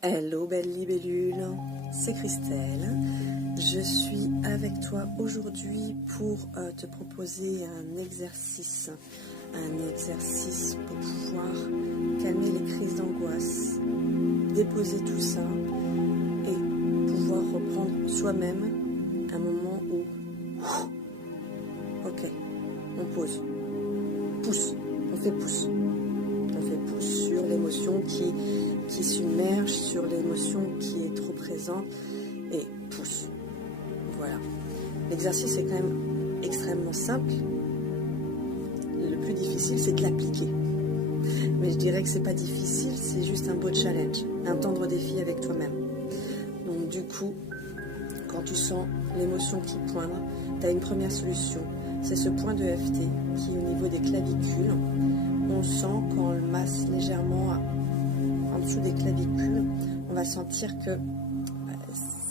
Hello belle libellule, c'est Christelle. Je suis avec toi aujourd'hui pour te proposer un exercice pour pouvoir calmer les crises d'angoisse, déposer tout ça et pouvoir reprendre soi-même un moment où, ok, on pose, pousse, on fait pouce. On fait pouce sur l'émotion qui submerge, sur l'émotion qui est trop présente, et pousse. Voilà. L'exercice est quand même extrêmement simple. Le plus difficile, c'est de l'appliquer. Mais je dirais que c'est pas difficile, c'est juste un beau challenge, un tendre défi avec toi-même. Donc du coup, quand tu sens l'émotion qui poindre, tu as une première solution. C'est ce point de FT qui est au niveau des clavicules. On sent quand on le masse légèrement en dessous des clavicules, on va sentir que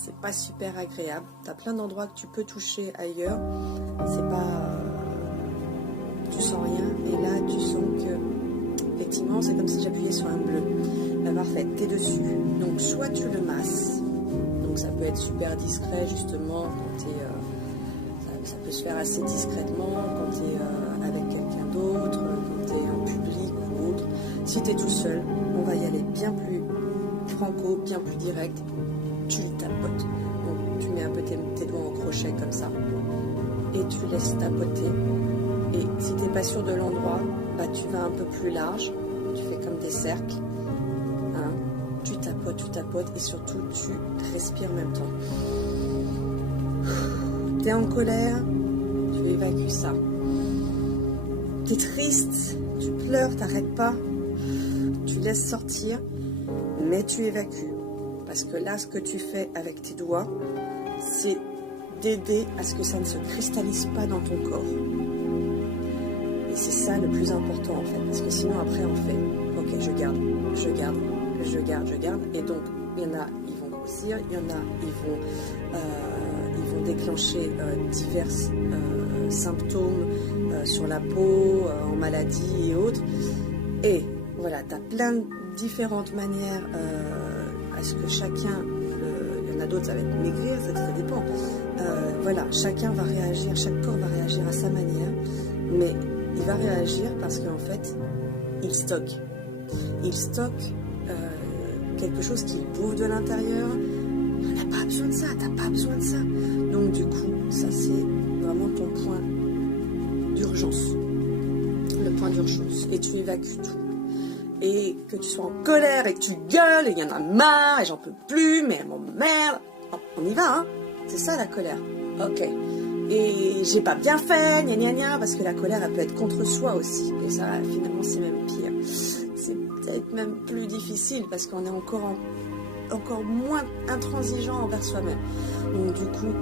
c'est pas super agréable. Tu as plein d'endroits que tu peux toucher ailleurs, c'est pas, tu sens rien, et là tu sens que effectivement c'est comme si j'appuyais sur un bleu. Là, parfait, t'es dessus. Donc soit tu le masses, donc ça peut être super discret justement quand ça peut se faire assez discrètement quand tu es avec quelqu'un d'autre, quand tu es en public ou autre. Si tu es tout seul, on va y aller bien plus franco, bien plus direct. Tu le tapotes. Donc tu mets un peu tes doigts en crochet comme ça et tu laisses tapoter. Et si tu n'es pas sûr de l'endroit, bah, tu vas un peu plus large. Tu fais comme des cercles. Hein. Tu tapotes et surtout tu respires en même temps. T'es en colère, tu évacues ça. T'es triste, tu pleures, t'arrêtes pas, tu laisses sortir, mais tu évacues. Parce que là, ce que tu fais avec tes doigts, c'est d'aider à ce que ça ne se cristallise pas dans ton corps. Et c'est ça le plus important en fait, parce que sinon après on fait, ok, je garde. Et donc, il y en a, ils vont grossir, il y en a, ils vont déclencher divers symptômes sur la peau, en maladie et autres. Et voilà, tu as plein de différentes manières à ce que chacun, il y en a d'autres, ça va être maigrir, ça dépend. Voilà, chacun va réagir, chaque corps va réagir à sa manière, mais il va réagir parce qu'en fait, il stocke. Il stocke quelque chose qui bouffe de l'intérieur. On n'a pas besoin de ça, t'as pas besoin de ça. Donc du coup, ça c'est vraiment ton point d'urgence. Le point d'urgence. Et tu évacues tout. Et que tu sois en colère et que tu gueules, et il y en a marre, et j'en peux plus, mais elle m'emmerde. Oh, on y va, hein. C'est ça la colère. Ok. Et j'ai pas bien fait, gna, parce que la colère, elle peut être contre soi aussi. Et ça, finalement, c'est même pire. C'est peut-être même plus difficile parce qu'on est encore moins intransigeant envers soi-même. Donc du coup,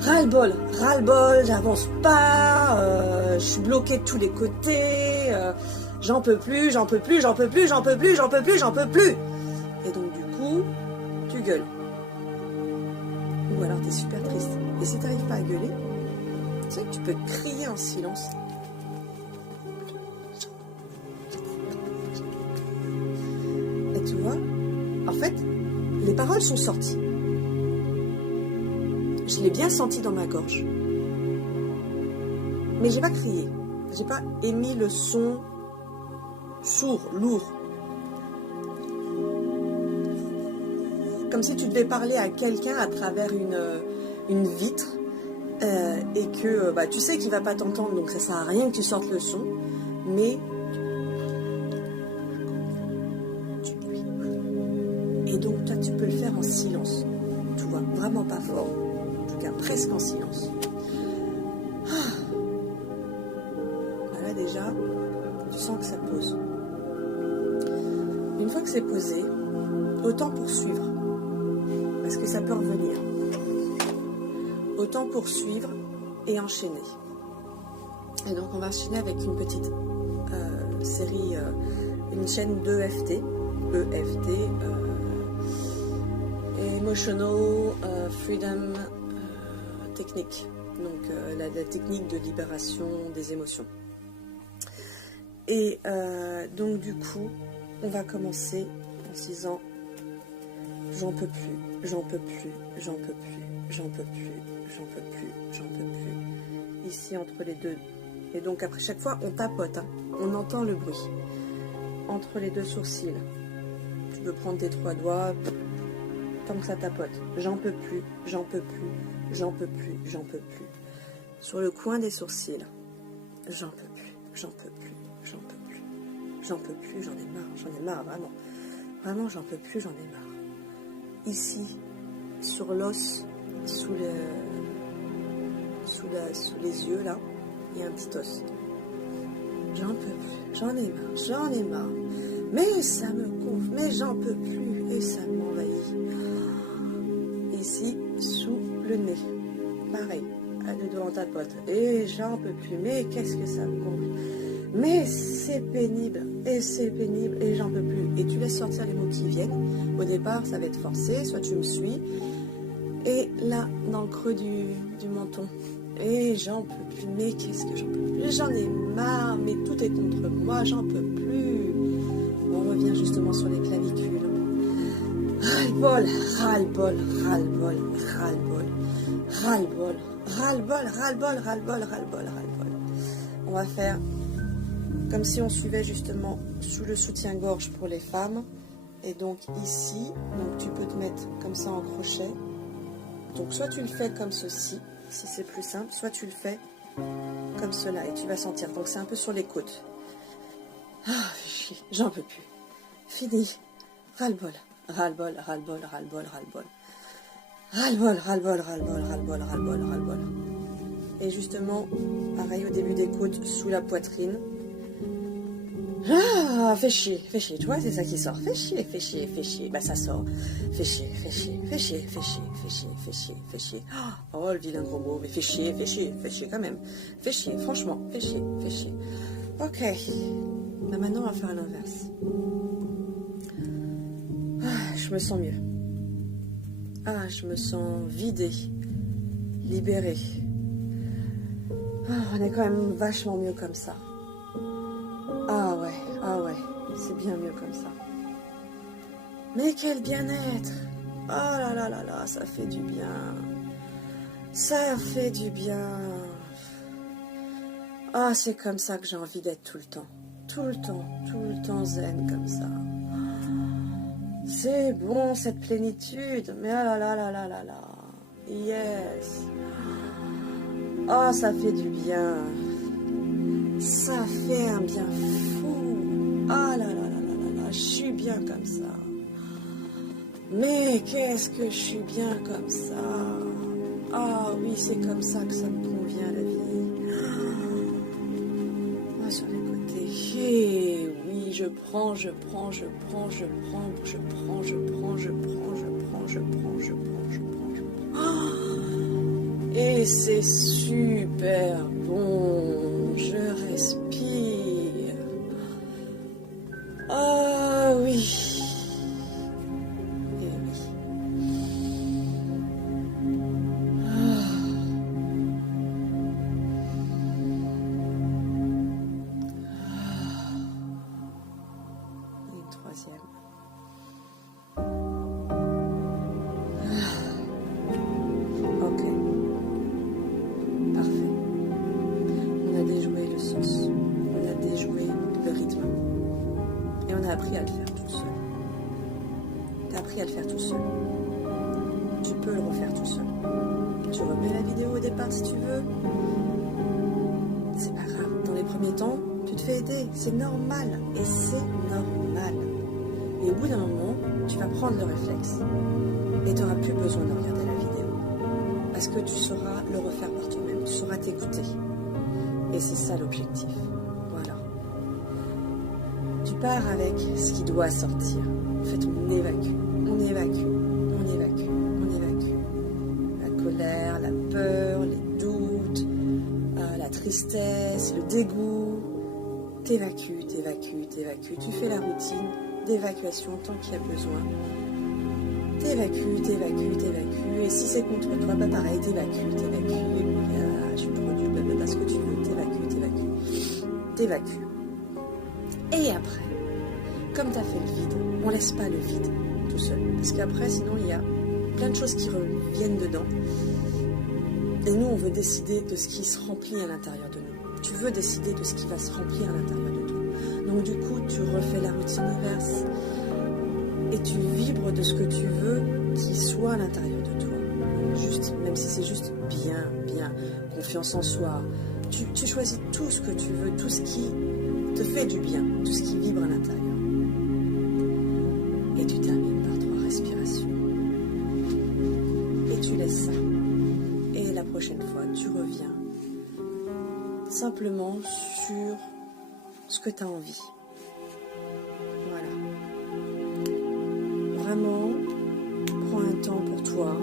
ras-le-bol, j'avance pas, je suis bloquée de tous les côtés, j'en peux plus. Et donc du coup, tu gueules. Ou alors t'es super triste. Et si t'arrives pas à gueuler, tu sais que tu peux crier en silence. Et tu vois, en fait, les paroles sont sorties. Je l'ai bien senti dans ma gorge. Mais j'ai pas crié. J'ai pas émis le son sourd, lourd. Comme si tu devais parler à quelqu'un à travers une vitre et que bah, tu sais qu'il va pas t'entendre, donc ça sert à rien que tu sortes le son. Mais et donc toi tu peux le faire en silence. Tu vois, vraiment pas fort. En tout cas, presque en silence. Voilà, déjà, tu sens que ça pose. Une fois que c'est posé, autant poursuivre. Parce que ça peut revenir. Autant poursuivre et enchaîner. Et donc, on va enchaîner avec une petite série, une chaîne d'EFT. EFT, Emotional Freedom Technique. Donc, la technique de libération des émotions. Et donc, du coup, on va commencer en se disant J'en peux plus, j'en peux plus, j'en peux plus, j'en peux plus, j'en peux plus, j'en peux plus. Ici, entre les deux. Et donc, après chaque fois, on tapote. Hein. On entend le bruit. Entre les deux sourcils. Tu peux prendre tes 3 doigts. Tant que ça tapote. J'en peux plus, j'en peux plus, j'en peux plus, j'en peux plus. Sur le coin des sourcils. J'en peux plus, j'en peux plus, j'en peux plus. J'en peux plus, j'en ai marre, vraiment. Vraiment, j'en peux plus, j'en ai marre. Ici, sur l'os, sous les yeux, là, il y a un petit os. J'en peux plus, j'en ai marre. Mais ça me gonfle, mais j'en peux plus, et ça m'envahit. Ici, sous le nez, pareil, à deux doigts en tapote. Et j'en peux plus, mais qu'est-ce que ça me gonfle. Mais c'est pénible, et j'en peux plus. Et tu laisses sortir les mots qui viennent. Au départ, ça va être forcé, soit tu me suis. Et là, dans le creux du menton. Et j'en peux plus, mais qu'est-ce que j'en peux plus. J'en ai marre, mais tout est contre moi, j'en peux plus. On revient justement sur les clavicules. Ras-le-bol, ras-le-bol, ras-le-bol, ras-le-bol, ras-le-bol, ras-le-bol, ras-le-bol, ras-le-bol, ras-le-bol, ras-le-bol. On va faire comme si on suivait justement sous le soutien-gorge pour les femmes. Et donc ici, donc tu peux te mettre comme ça en crochet. Donc soit tu le fais comme ceci, si c'est plus simple, soit tu le fais comme cela et tu vas sentir. Donc c'est un peu sur les côtes. Ah, j'en peux plus. Fini. Ras-le-bol, ras-le-bol, ras-le-bol, ras-le-bol, ras-le-bol. Ras-le-bol, ras-le-bol, ras-le-bol, ras-le-bol, ras-le-bol, ras-le-bol. Et justement, pareil au début des côtes, sous la poitrine. Ah, fais chier, tu vois, c'est ça qui sort. Fais chier, bah ça sort. Fais chier. Oh, le vilain gros mot, mais fais chier quand même. Fais chier, franchement, fais chier. Ok, bah maintenant on va faire l'inverse. Ah, je me sens mieux. Ah, je me sens vidée, libérée. Ah, on est quand même vachement mieux comme ça. Ah ouais, c'est bien mieux comme ça. Mais quel bien-être! Oh là, ça fait du bien. Ça fait du bien. Ah, c'est comme ça que j'ai envie d'être tout le temps. Tout le temps zen comme ça. C'est bon cette plénitude. Mais ah là. Yes. Ah, ça fait du bien. Ça fait un bien fou. Ah là, je suis bien comme ça. Mais qu'est-ce que je suis bien comme ça. Ah oui, c'est comme ça que ça me convient la vie. Ah, sur les côtés. Et oui, je prends. Et c'est super bon. Je respire. Ah oui. Et oui. Et une troisième. Ok. Parfait. On a déjoué le sens. On a déjoué le rythme. Et on a appris à le faire tout seul. Tu as appris à le faire tout seul. Tu peux le refaire tout seul. Tu remets la vidéo au départ si tu veux. C'est pas grave. Dans les premiers temps, tu te fais aider. C'est normal. Et c'est normal. Et au bout d'un moment, tu vas prendre le réflexe. Et tu n'auras plus besoin de regarder la vidéo. Parce que tu sauras le refaire par toi-même. Tu sauras t'écouter. Et c'est ça l'objectif. Voilà. Tu pars avec ce qui doit sortir. En fait, on évacue. La colère, la peur, les doutes, la tristesse, le dégoût. T'évacues. Tu fais la routine d'évacuation tant qu'il y a besoin. T'évacues. Et si c'est contre toi, bah pareil, t'évacues. Je produis parce que tu veux. T'évacues. Et après, comme t'as fait le vide, on laisse pas le vide. tout seul. Parce qu'après, sinon, il y a plein de choses qui reviennent dedans. Et nous, on veut décider de ce qui se remplit à l'intérieur de nous. Tu veux décider de ce qui va se remplir à l'intérieur de toi. Donc du coup, tu refais la routine inverse. Et tu vibres de ce que tu veux qu'il soit à l'intérieur de toi. Juste, même si c'est juste bien, confiance en soi. Tu choisis tout ce que tu veux, tout ce qui te fait du bien, tout ce qui vibre à l'intérieur. Et tu termines par 3 respirations. Et tu laisses ça. Et la prochaine fois, tu reviens simplement sur ce que tu as envie. Voilà. Vraiment, prends un temps pour toi.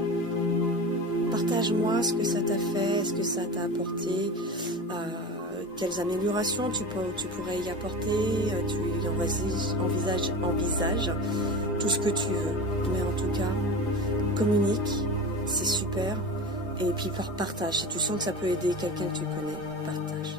Partage-moi ce que ça t'a fait, ce que ça t'a apporté, quelles améliorations tu pourrais y apporter, tu envisage tout ce que tu veux. Mais en tout cas, communique, c'est super. Et puis partage, si tu sens que ça peut aider quelqu'un que tu connais, partage.